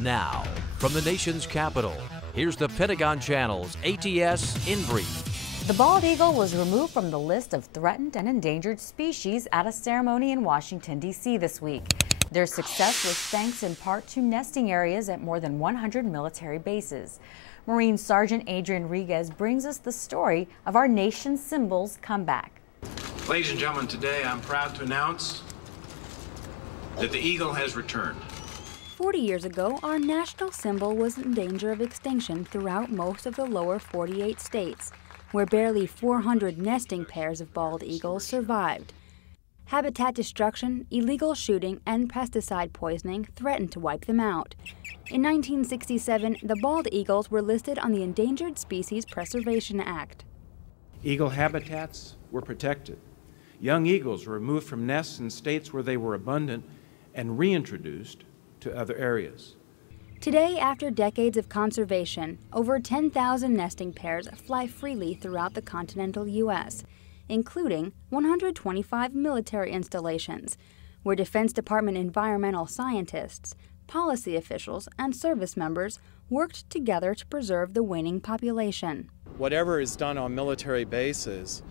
Now, from the nation's capital, here's the Pentagon Channel's ATS in brief. The bald eagle was removed from the list of threatened and endangered species at a ceremony in Washington, D.C. this week. Their success was thanks in part to nesting areas at more than 100 military bases. Marine Sergeant Adrian Riguez brings us the story of our nation's symbol's comeback. Ladies and gentlemen, today I'm proud to announce that the eagle has returned. 40 years ago, our national symbol was in danger of extinction throughout most of the lower 48 states, where barely 400 nesting pairs of bald eagles survived. Habitat destruction, illegal shooting, and pesticide poisoning threatened to wipe them out. In 1967, the bald eagles were listed on the Endangered Species Preservation Act. Eagle habitats were protected. Young eagles were removed from nests in states where they were abundant and reintroduced to other areas. Today, after decades of conservation, over 10,000 nesting pairs fly freely throughout the continental U.S., including 125 military installations, where Defense Department environmental scientists, policy officials, and service members worked together to preserve the waning population. Whatever is done on military bases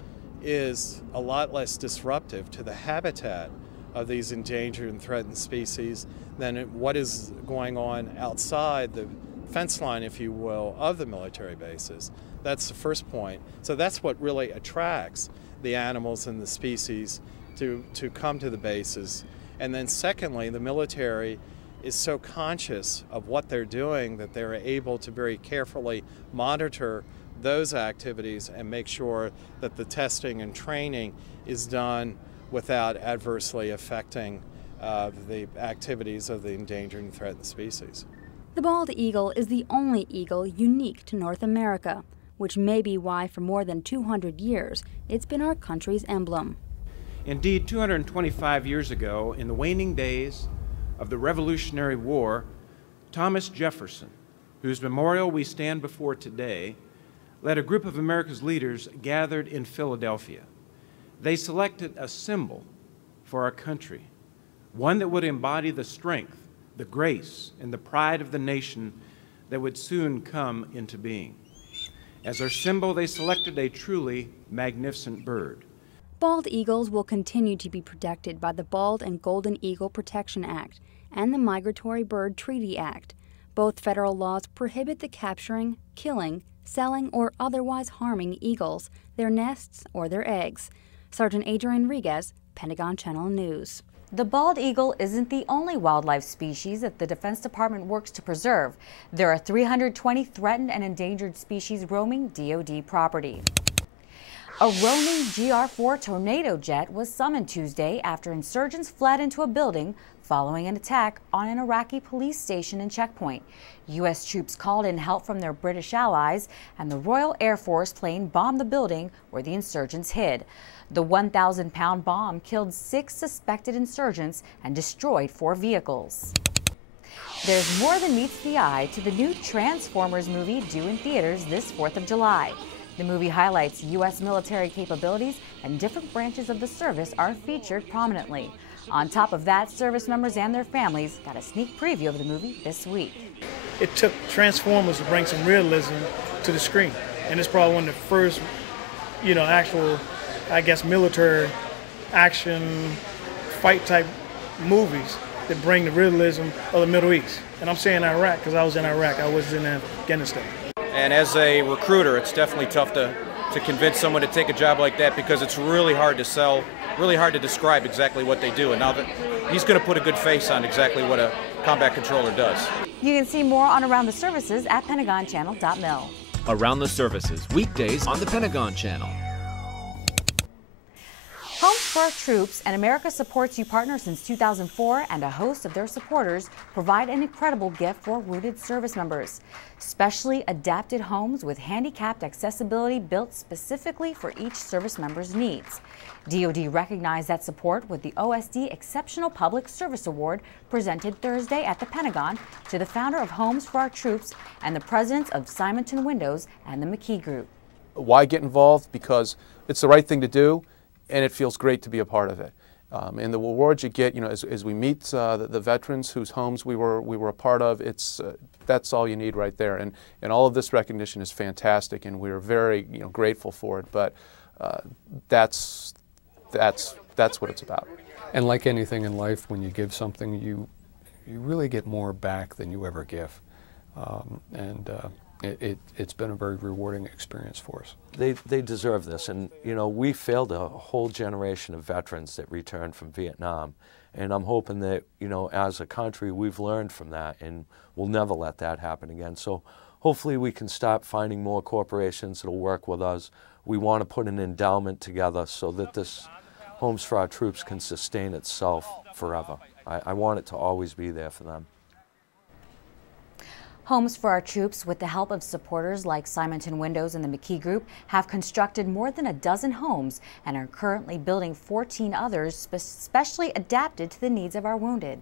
is a lot less disruptive to the habitat of these endangered and threatened species than what is going on outside the fence line, if you will, of the military bases. That's the first point. So that's what really attracts the animals and the species to come to the bases. And then secondly, the military is so conscious of what they're doing that they're able to very carefully monitor those activities and make sure that the testing and training is done without adversely affecting the activities of the endangered and threatened species. The bald eagle is the only eagle unique to North America, which may be why for more than 200 years it's been our country's emblem. Indeed, 225 years ago, in the waning days of the Revolutionary War, Thomas Jefferson, whose memorial we stand before today, led a group of America's leaders gathered in Philadelphia. They selected a symbol for our country, one that would embody the strength, the grace, and the pride of the nation that would soon come into being. As their symbol, they selected a truly magnificent bird. Bald eagles will continue to be protected by the Bald and Golden Eagle Protection Act and the Migratory Bird Treaty Act. Both federal laws prohibit the capturing, killing, selling, or otherwise harming eagles, their nests, or their eggs. Sergeant Adrian Riguez, Pentagon Channel News. The bald eagle isn't the only wildlife species that the Defense Department works to preserve. There are 320 threatened and endangered species roaming DoD property. A roaming RAF Tornado jet was summoned Tuesday after insurgents fled into a building following an attack on an Iraqi police station and checkpoint. U.S. troops called in help from their British allies, and the Royal Air Force plane bombed the building where the insurgents hid. The 1,000-pound bomb killed 6 suspected insurgents and destroyed 4 vehicles. There's more than meets the eye to the new Transformers movie due in theaters this 4th of July. The movie highlights U.S. military capabilities, and different branches of the service are featured prominently. On top of that, service members and their families got a sneak preview of the movie this week. It took Transformers to bring some realism to the screen, and it's probably one of the first, actual, military action fight type movies that bring the realism of the Middle East. And I'm saying Iraq because I was in Iraq, I was in Afghanistan. And as a recruiter, it's definitely tough to convince someone to take a job like that because it's really hard to sell, really hard to describe exactly what they do. And now that he's going to put a good face on exactly what a combat controller does. You can see more on Around the Services at PentagonChannel.mil. Around the Services, weekdays on the Pentagon Channel. Homes for Our Troops and America Supports You partner since 2004, and a host of their supporters provide an incredible gift for wounded service members. Specially adapted homes with handicapped accessibility built specifically for each service member's needs. DoD recognized that support with the OSD Exceptional Public Service Award presented Thursday at the Pentagon to the founder of Homes for Our Troops and the presidents of Simonton Windows and the McKee Group. Why get involved? Because it's the right thing to do, and it feels great to be a part of it. And the rewards you get, as we meet the veterans whose homes we were a part of, that's all you need right there. And all of this recognition is fantastic, and we're very grateful for it. But that's what it's about. And like anything in life, when you give something, you really get more back than you ever give. It's been a very rewarding experience for us. They deserve this, and we failed a whole generation of veterans that returned from Vietnam, and I'm hoping that as a country we've learned from that, and we'll never let that happen again. So hopefully we can stop finding more corporations that'll work with us. We want to put an endowment together so that this Homes for Our Troops can sustain itself forever. I want it to always be there for them. Homes for Our Troops, with the help of supporters like Simonton Windows and the McKee Group, have constructed more than a dozen homes and are currently building 14 others specially adapted to the needs of our wounded.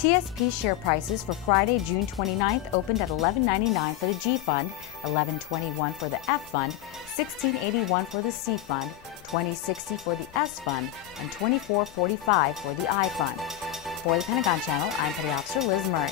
TSP share prices for Friday, June 29th opened at $11.99 for the G Fund, $11.21 for the F Fund, $16.81 for the C Fund, $20.60 for the S Fund, and $24.45 for the I Fund. For the Pentagon Channel, I'm Petty Officer Liz Murray.